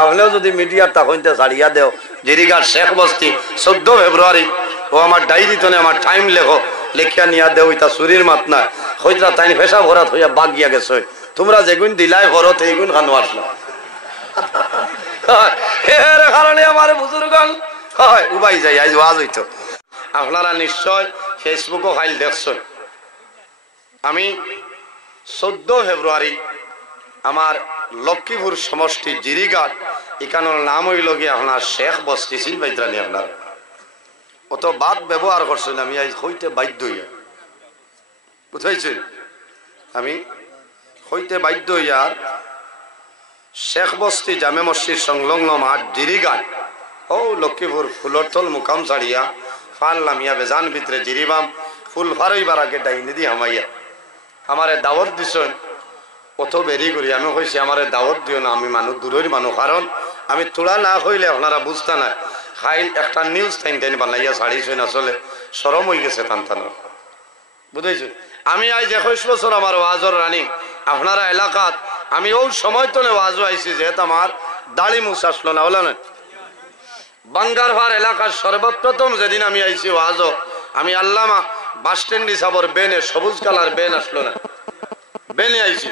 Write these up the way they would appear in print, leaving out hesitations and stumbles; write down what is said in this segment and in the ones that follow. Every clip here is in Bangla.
আপনিও যদি মিডিয়ার তখনতে ছাড়িয়া দেও জিরিগার শেখ বস্তি 14 ফেব্রুয়ারি ও আমার ডায়েরি তনে আমার টাইম লেখো লেখিয়া নিয়া দেও ইতা চুরির মাত না হইতা তাই ফেসা ভরাত হইয়া বাগ গিয়া গেছে তোমরা যেগুন দিলাই ভরত এইগুন খানো আসলো এর কারণে আমার বুজুর্গণ হয় উবাই যাই আজ ওয়াজ হইতো আপনারা নিশ্চয় ফেসবুকও ফাইল দেখছেন আমি 14 ফেব্রুয়ারি আমার লক্ষ্মীপুর সমষ্টি জিরিগাট এখানোর নাম হইল গিয়ে আপনার শেখ বস্তি চিন বাইদ্রানি আপনার অত বাদ ব্যবহার করছেন আমি আজ হইতে বাধ্য হইয়া বুঝাইছেন আমি হইতে বাধ্য হইয়ার শেখ বস্তি জামে মসজিদ সংলগ্ন মাঠ জিরিগাট ও লক্ষ্মীপুর ফুলরতল মুকাম ছাড়িয়া ফাল নামিয়া বেজান ভিতরে জিরিবাম ফুল ফারইবার আগে ডাইনি দি হামাইয়া আমারে দাওয়াত দিছেন কত বেরি করি আমি কইছি আমারে দাওয়াত দিও না আমি মানুষ দূরের মানুষ কারণ আমি তোলা না হইলে আপনারা বুঝতা না খাইল একটা নিউজ টাইম বানাইয়া ছাড়িছেন আসলে শরম হয়ে গেছে টানটানো বুঝেছি আমি আজ 21 বছর আমার ওয়াজর রানিং আপনারা এলাকাত আমি ওই সময় তো ওয়াজও আইছি যেহেতু আমার দাড়ি মুছ আসলো না বলে না বাঙ্গারভার এলাকার সর্বপ্রথম যেদিন আমি আইছি ওয়াজও আমি আল্লামা বাস স্ট্যান্ড হিসাবর বেনে সবুজ কালার বেন আসলো না বেনে আইছি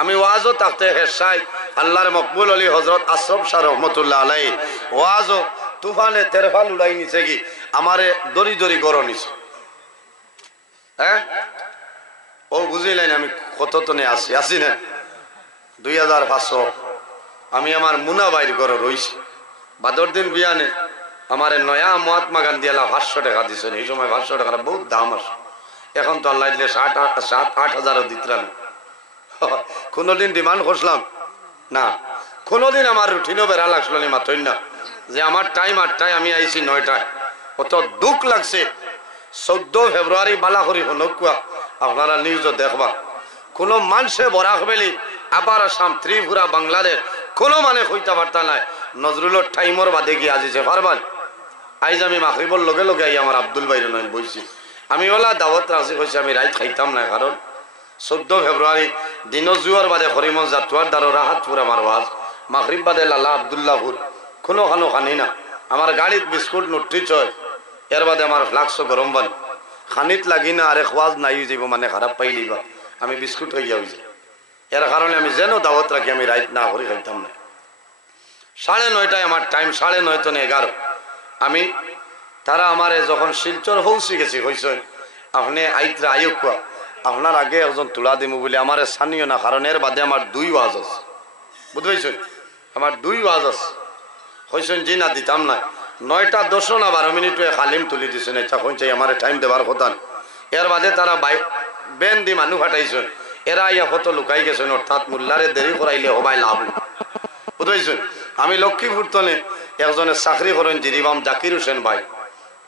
আমি ওয়াজও তাকতে হেসাই আল্লাহর মকবুল আলী হজরত আশরাফ শাহ রহমতুল্লাহ আলাইহি ওয়াজও তুফানে তেরফাল উড়াই নিছে কি আমারে দড়ি দড়ি গড় নিছে হ্যাঁ ও বুঝিলেন আমি কত তনে আসি না 2500 আমি আমার মুনা বাইর গড় রইছি বাদর দিন বিয়ানে আমার নয়া মহাত্মা গান্ধী আলা 500 টাকা দিছেন এই সময় 500 টাকার বহুত দাম আছে এখন তো আল্লাহ দিলে 7-8 দিতরান কোনদিন ডিমান্ড করলাম না কোনদিন আমার রুটিনও বেড়া লাগছিল না মাত্রই না যে আমার টাইম 8টায় আমি আইছি 9টায় কত দুঃখ লাগছে 14 ফেব্রুয়ারি বালাখরি হনকুয়া আপনারা নিউজও দেখবা কোন মানুষে বরাক বেলি আবার আসাম ত্রিপুরা বাংলাদেশ কোনো মানে হইতে পারতা নাই নজরুলের টাইমর বাদে গিয়ে আজিছে পারবান আইজ আমি মাগরিবর লগে লগে আই আমার আব্দুল ভাইয়ের নয় বইছি আমি ওলা দাওয়াত রাজি হয়েছি আমি রাইত খাইতাম না কারণ 14 ফেব্রুয়ারি দিন জুয়ার বাদে হরিমন জাতুয়ার দ্বারা রাহাতপুর আমার ওয়াজ মাগরিব বাদে লালা আবদুল্লাহপুর কোনো খানো খানি না আমার গাড়িত বিস্কুট নুট্রিচ হয় এর বাদে আমার ফ্লাক্স গরম বান খানিত লাগি না আরে খোয়াজ নাই যাব মানে খারাপ পাইলিবা আমি বিস্কুট হয়ে যাই এর কারণে আমি যেন দাওয়াত রাখি আমি রাইত না করে খাইতাম না 9:30 আমার টাইম 9:30 তো 11 আমি তারা আমারে যখন শিলচর পৌঁছে গেছি হয়েছে আপনি আইতরা আয়ুকা আপনার আগে একজন তুলা দিমু বলে আমার স্থানীয় না কারণ এর বাদে আমার 2 ওয়াজ আছে বুঝতে আমার 2 ওয়াজ আছে হয়েছেন জি না দিতাম না 9:10 না 12 মিনিট খালিম তুলি দিছেন এটা কোন চাই আমার টাইম দেবার কথা এর বাদে তারা বেন দি মানুষ ফাটাইছেন এরা ইয়া কত লুকাই গেছেন অর্থাৎ মোল্লারে দেরি করাইলে হবাই লাভ বুঝেছেন আমি লক্ষ্মীপুর তনে একজনের চাকরি করেন জিরিবাম জাকির হোসেন ভাই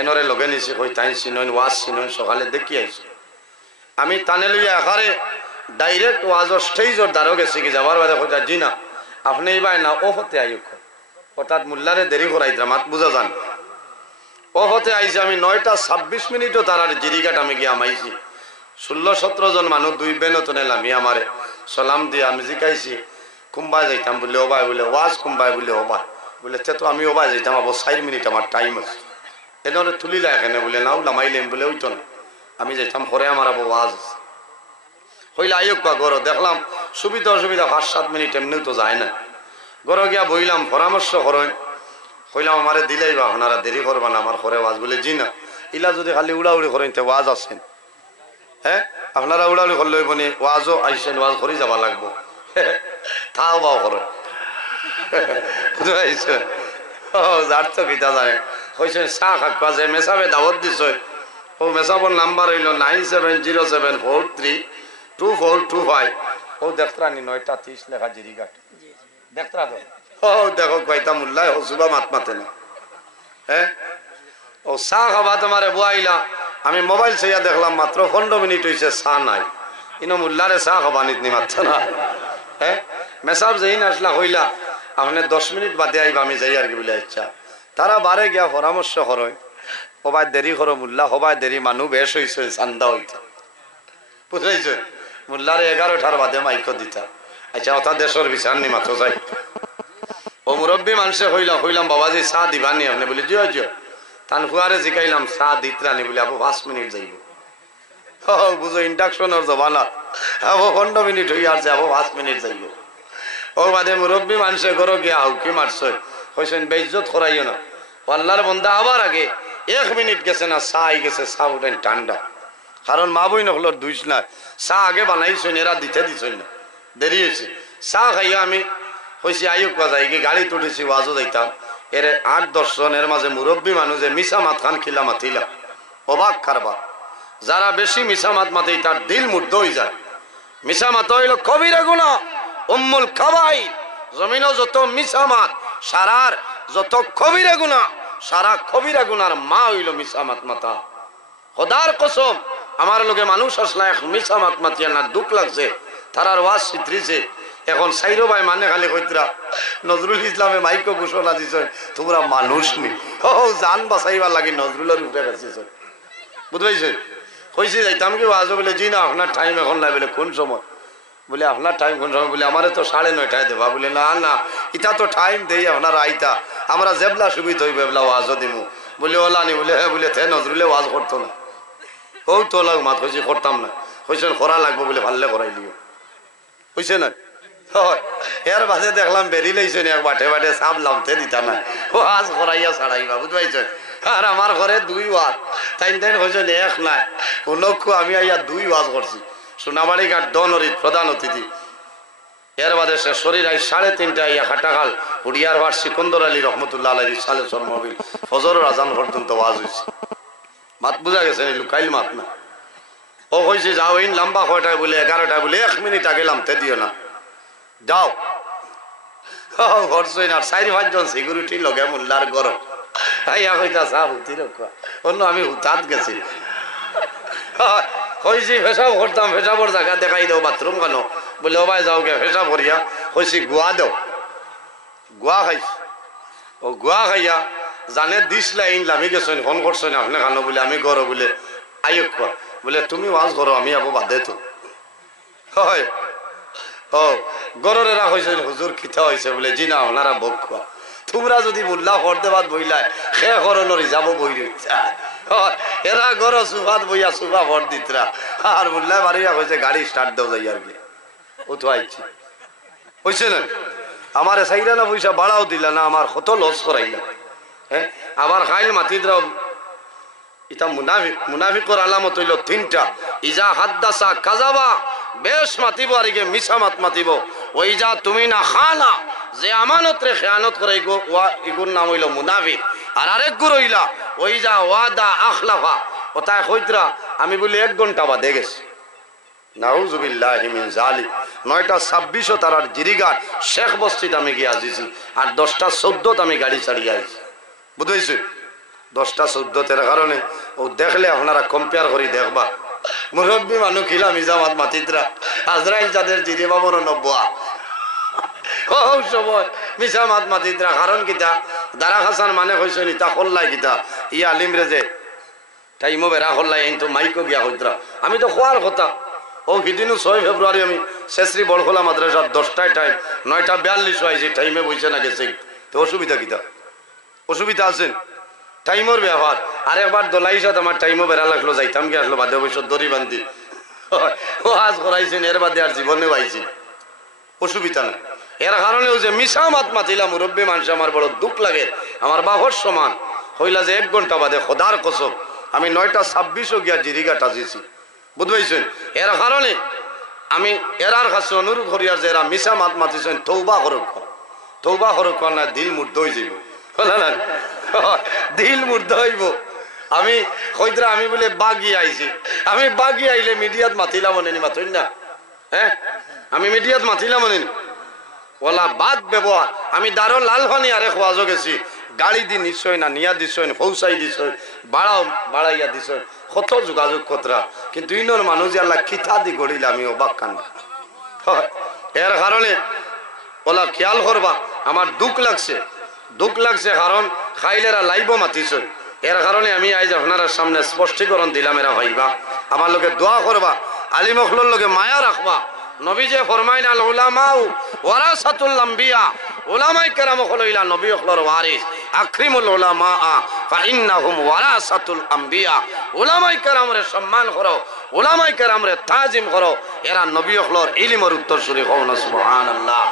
এনরে লগে নিছি কই তাই চিনন ওয়াজ চিনন সকালে দেখি আইছি আমি টানে লইয়া এখারে ডাইরেক্ট ওয়াজর স্টেজর দ্বারো গেছি কি যাবার বাদে কইতা জি না আপনি ভাই না ও হতে আইক অর্থাৎ মোল্লারে দেরি করাইতাম মাত বুঝা যান ও হতে আইছি আমি 9:26 মিনিটও তারার জিরিঘাট আমি গিয়ে আমাইছি 16-17 জন মানুষ 2 বেনতো নেলাম আমারে সালাম দিয়ে আমি জিকাইছি কুম্বাই যাইতাম বলে ও ভাই বলে ওয়াজ কুম্বাই বলে ও ভাই বলে তে তো আমি ও ভাই যাইতাম আবার 4 মিনিট আমার টাইম আছে এনরে তুলিলা এখানে বলে নাও লামাইলেম বলে ওইতো না আমি যাইতাম পরে আমার আবার ওয়াজ হইলে আয়ুক বা গরো দেখলাম সুবিধা অসুবিধা 5-7 মিনিট এমনিও তো যায় না গরো গিয়া বইলাম পরামর্শ করেন হইলাম আমারে দিলেই বা আপনারা দেরি করবা না আমার ঘরে ওয়াজ বলে জি না ইলা যদি খালি উড়াউড়ি করেন তে ওয়াজ আছেন হ্যাঁ আপনারা উড়াউড়ি করলে বনি ওয়াজও আইসেন ওয়াজ করে যাবা লাগবো তাও বাও করো যার তো কিতা জানে হয়েছেন চা খাকবা যে মেসাবে দাওয়াত দিছ ও মেসাবর নাম্বার হইল 9704324225 ও দেখত্রানি 9:30 লেখা জিরিঘাট দেখত্রা তো ও দেখো কয়টা মুল্লায় ও সুবা মাত মাতে না হ্যাঁ ও চা খাবা তোমারে বুয়াইলা আমি মোবাইল চাইয়া দেখলাম মাত্র 15 মিনিট হয়েছে চা নাই ইনো মুল্লারে চা খাবা নিতনি মাত্র না হ্যাঁ মেসাব যেই আসলা হইলা আপনি 10 মিনিট বাদে আইবা আমি যাই আর কি বলে ইচ্ছা তারা বারে গিয়া পরামর্শ করো হবাই দেরি করো মুল্লা হবাই দেরি মানুষ বেশ হয়েছে চান্দা হইতা বুঝাইছ মুল্লারে 11টার বাদে মাইক দিতা আচ্ছা ওটা দেশের বিচার নি মাত্র যাই ও মুরব্বী মানুষে হইলাম বাবাজি চাহ দিবানি আপনি বলি জিও জিও তান ফুয়ারে জিকাইলাম চাহ দিতরানি বলে আবু 5 মিনিট যাইব বুঝো ইন্ডাকশনের জমানা আবু 15 মিনিট হই আর যাবো 5 মিনিট যাইব ও বাদে মুরব্বী মানুষে ঘরে গিয়া আউকি মারছে কইছেন বেইজ্জত করাইও না আল্লাহর বান্দা আবার আগে 1 মিনিট গেছে না চা আই গেছে চা উঠেন ঠান্ডা কারণ মা বই নহল দুইস না চা আগে বানাইছেন এরা দিতে দিছেন না দেরি হয়েছে চা খাইয়া আমি কইছি আইও কোয়া যাই কি গাড়িতে উঠেছি ওয়াজও যাইতাম এর 8-10 জনের মাঝে মুরব্বী মানুষে মিশা মাত খান খিলা মাতিলা অবাক খারবা যারা বেশি মিশা মাত মাতেই তার দিল মুগ্ধ হয়ে যায় মিশা মাত হইল কবিরা গুনাহ উম্মুল কাবাইর জমিনও যত মিশা মাত সারার যত কবিরা গুনাহ সারা কবিরা গুনার মা হইল মিশা মাত মাতা খোদার কসম আমার লগে মানুষ আসলা এক মিশা মাত মাতিয়া না দুঃখ লাগছে তারার ওয়াজ চিত্রিছে এখন সাইরো ভাই মানে খালি কইতরা নজরুল ইসলামে মাইকো ঘোষণা দিছে তোমরা মানুষ নি ও জান বাঁচাইবার লাগি নজরুলের উপরে গেছিস বুঝবাইছে কইছি যাইতাম কি ওয়াজ বলে জি না আপনার টাইম এখন নাই বলে কোন সময় বলে আপনার টাইম কোন সময় বলে আমারে তো 9:30 দেবা বলে না না ইটা তো টাইম দেই আপনার আইতা আমরা জেবলা সুবিধ হইবে বলা ওয়াজও দিমু বলে ওলা নি বলে হ্যাঁ বলে তে নজরুলে ওয়াজ করতো না ও তো লাগ মাত কইছি করতাম না কইছেন করা লাগবে বলে ভাললে করাই দিও কইছে না এর বাসে দেখলাম বেরি লাইছে এক বাটে বাটে সাপ লামতে দিতা না ওয়াজ করাইয়া ছাড়াইবা বুঝবাইছে আর আমার ঘরে 2 ওয়াজ টাইম কইছেন এক নাই লক্ষ্য আমি আইয়া 2 ওয়াজ করছি সোনাবাড়ি ঘাট দনরিত প্রধান অতিথি এর বাদে সে শরীর আই 3:30 আইয়া হাটাখাল উড়িয়ার ভাট সিকন্দর আলী রহমতুল্লাহ আলাইহি সালে জন্মবিল ফজরের আজান পর্যন্ত ওয়াজ হইছে মাত বুঝা গেছে লুকাইল মাত না ও কইছে যাও ইন লম্বা কয়টায় বলে 11টায় বলে 1 মিনিট আগে লামতে দিও না যাও ঘরছই না 4-5 জন সিকিউরিটি লগে মোল্লার ঘর আইয়া কইতা সাহ হুতির অন্য আমি হুতাত গেছি কইছি পেশাব করতাম পেশাবর জায়গা দেখাই দাও বাথরুম কেন বলে ও ভাই যাও গে পেশাব করিয়া কইছি গুয়া দাও গুয়া খাইছি ও গুয়া খাইয়া জানে দিস লাইন লামি গেছেন ফোন করছেন আপনি খানো বলে আমি ঘর বলে আইক বলে তুমি ওয়াজ করো আমি আবু বাদে তো হয় ও গরের এরা হয়েছে হুজুর কিতা হয়েছে বলে জি না ওনারা ভোগ খোয়া তোমরা যদি মোল্লা হরদে বাদ বইলাই সে হরণরি যাব বই এরা গর সুফাত বইয়া সুফা ভর দিতরা আর মোল্লা বাড়িয়া হয়েছে গাড়ি স্টার্ট দেও যাই আর কি ও তো আইছি হয়েছে না আমার সাইরা না পয়সা বাড়াও দিলা না আমার কত লস করাইলা হ্যাঁ আবার খাইল মাতিদরাও ইটা মুনাফিকর আলামত হইল 3টা ইজা হাদ্দাসা কাযাবা বেশ মাতিব আর গে মিছা মাত মাতিব ওই যা তুমি না খানা যে আমানত রে খেয়ানত করে ইগুর নাম হইল মুনাফিক আর আরেক গুর হইলা ওই যা ওয়াদা আখলাফা ওটাই কইতরা আমি বলি 1 ঘন্টা বাদে গেছি নাউজুবিল্লাহি মিন জালিক 9:26 তারার জিরিগার শেখ বস্তিত আমি গিয়া আসিছি আর 10:14 আমি গাড়ি চালিয়ে আইছি বুঝাইছি 10:14 কারণে ও দেখলে আপনারা কম্পেয়ার করি দেখবা মুরব্বী মানুষ খিলা মিজামাত মাতিতরা আজরাইল যাদের জিরে বাবর নব্বা ও সময় মিজামাত মাতিতরা কারণ কিতা দারা হাসান মানে হইছে নিতা কল্লাই কিতা ই আলিম রে যে টাইমো বেড়া কল্লাই কিন্তু মাইকো গিয়া হইতরা আমি তো খোয়ার কথা ও সেদিনও 6 ফেব্রুয়ারি আমি শেষরি বড়খোলা মাদ্রাসার 10টায় টাইম 9:42 হয়েছে টাইমে বইছে না গেছে তো অসুবিধা কিতা অসুবিধা আছেন টাইমর ব্যবহার আর একবার দোলাইসাত আমার টাইমও বেড়া লাগলো যাইতাম কি আসলো বাদে অবশ্য দড়ি বান্ধি ও আজ করাইছেন এর বাদে আর জীবনে পাইছি অসুবিধা না এর কারণেও যে মিশা মাত মাতিলাম মুরব্বী মানুষ আমার বড় দুঃখ লাগে আমার বাহর সমান হইলা যে 1 ঘন্টা বাদে খোদার কসম আমি 9:26 গিয়া জিরিগা টাজিছি বুঝবাইছেন এর কারণে আমি এরার কাছে অনুরোধ করি আর যে এরা মিশা মাত মাতিছেন তৌবা করুক না দিল মুর্দ হয়ে যাইব দিল মুর্দ হইব আমি কইতরা আমি বলে বাগি আইছি আমি বাগি আইলে মিডিয়াত মাতিলাম নেনি মাতই না হ্যাঁ আমি মিডিয়াত মাতিলাম নেনি ওলা বাদ ব্যবহার আমি দারো লালখানি আরে খোয়াজ গেছি গাড়ি দি নিশ্চয় না নিয়া দিছয় ফৌসাই দিছয় বাড়াইয়া দিছয় কত যোগাযোগ কতরা কিন্তু ইনর মানুষ আল্লাহ খিতা দি গড়িলে আমি অবাক কান এর কারণে ওলা খেয়াল করবা আমার দুঃখ লাগছে কারণ খাইলেরা লাইব মাতিছয় এর কারণে আমি আজ আপনার সামনে স্পষ্টীকরণ দিলাম এরা ভাইবা আমার লোকে দোয়া করবা আলিম অখলোর লোকে মায়া রাখবা নবী যে ফরমাইন আল উলামাউ ওয়ারাসাতুল আম্বিয়া উলামায়ে কেরাম হইলা নবী হলর ওয়ারিস আকরিমুল উলামা ফাইন্নাহুম ওয়ারাসাতুল আম্বিয়া উলামায়ে কেরামরে সম্মান করো উলামায়ে কেরামরে তাজিম করো এরা নবী হলর ইলমের উত্তরসূরি হও না সুবহানাল্লাহ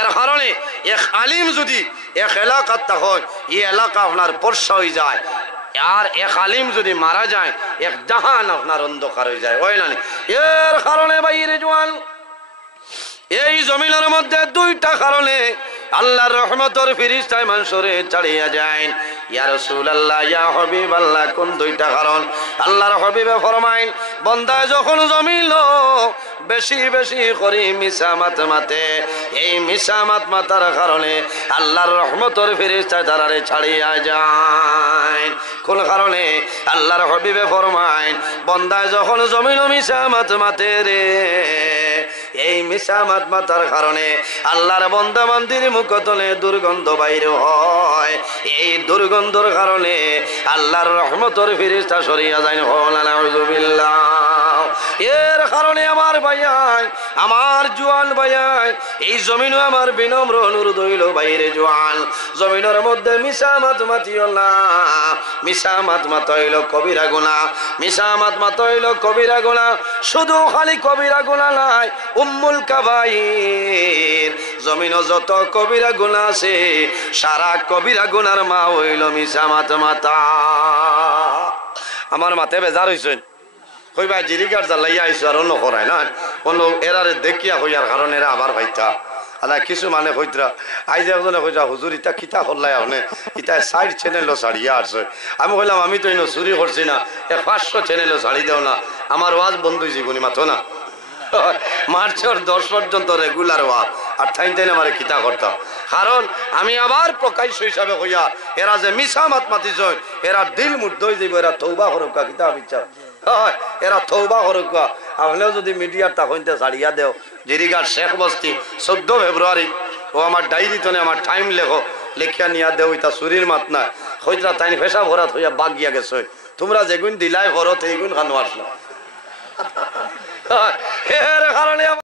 এর কারণে এক আলিম যদি এক এলাকাতে হয় এই এলাকা আপনার বর্ষা হয়ে যায় আর এক আলিম যদি মারা যায় এক জাহান আপনার অন্ধকার হয়ে যায় হয় না এর কারণে বাইরে জওয়ান এই জমিনের মধ্যে দুইটা কারণে আল্লাহর রহমতের ফেরেশতা মানুষরে ছাড়িয়া যায় ইয়া রাসূলুল্লাহ ইয়া হাবিবাল্লাহ কোন দুইটা কারণ আল্লাহর হাবিবে ফরমাইন বান্দা যখন জমিল বেশি বেশি করে মিসামাত মাতে এই মিসামাত মাতার কারণে আল্লাহর রহমতের ফেরেশতা তারারে ছাড়িয়া যায় কোন কারণে আল্লাহর হাবিবে ফরমাইন বান্দা যখন জমিল মিসামাত মাতে রে এই মিসামাত মাতার কারণে আল্লাহর বান্দা বান্দির মুখতলে দুর্গন্ধ বাইর হয় এই দুর্গন্ধর কারণে আল্লাহর রহমতের ফেরেশতা সরিয়া যায় নাউযুবিল্লাহ এর কারণে আমার ভাইয়াই আমার জওয়ান ভাইয়াই এই জমিনও আমার বিনম্র অনুরোধ হইল বাইরে জওয়ান জমিনের মধ্যে মিসামাত মাতিও না মিসামাত মাত হইল কবিরা গুনাহ মিসামাত মাত হইল কবিরা গুনাহ শুধু খালি কবিরা গুনাহ নাই উম্মুল কাবাইর জমিনও যত কবিরা গুনাহ আছে সারা কবিরা গুনার মা হইল মিসামাত মাতা আমার মাতে বেজার হইছেন কইবা জিরিগার জ্বালাইয়া আইসো আর অন্য করায় না অন্য এরারে দেখিয়া হইয়ার কারণে এরা আবার ভাইতা আলা কিছু মানে হইতরা আইজ একজনে কইরা হুজুর ইটা কিতা করলাই আপনি ইটা সাইড চ্যানেলও ছাড়িয়া আসছে আমি কইলাম আমি তো ইনো চুরি করছি না 500 চ্যানেলও ছাড়ি দেও না আমার ওয়াজ বন্ধ হয়েছে গুনি মাথো না মার্চের 10 পর্যন্ত রেগুলার ওয়াজ আর ঠাইন ঠাইন আমার কিতা করতাম কারণ আমি আবার প্রকাশ্য হিসাবে কইয়া এরা যে মিসামাত মাতিছ এরা দিল মুগ্ধ হয়ে যাইব এরা তৌবা করুক কিতাব ইচ্ছা এরা তৌবা করুক আপনিও যদি মিডিয়ার তখনতে ছাড়িয়া দেও জিরিগার শেখ বস্তি 14 ফেব্রুয়ারি ও আমার ডায়েরি তনে আমার টাইম লেখো লেখিয়া নিয়া দেও ইতা চুরির মাত না হইতরা তাই ফেসা ভরাত হইয়া বাগ গিয়া গেছে তোমরা যেগুন দিলাই ভরত এইগুন খানো আসলো এর কারণে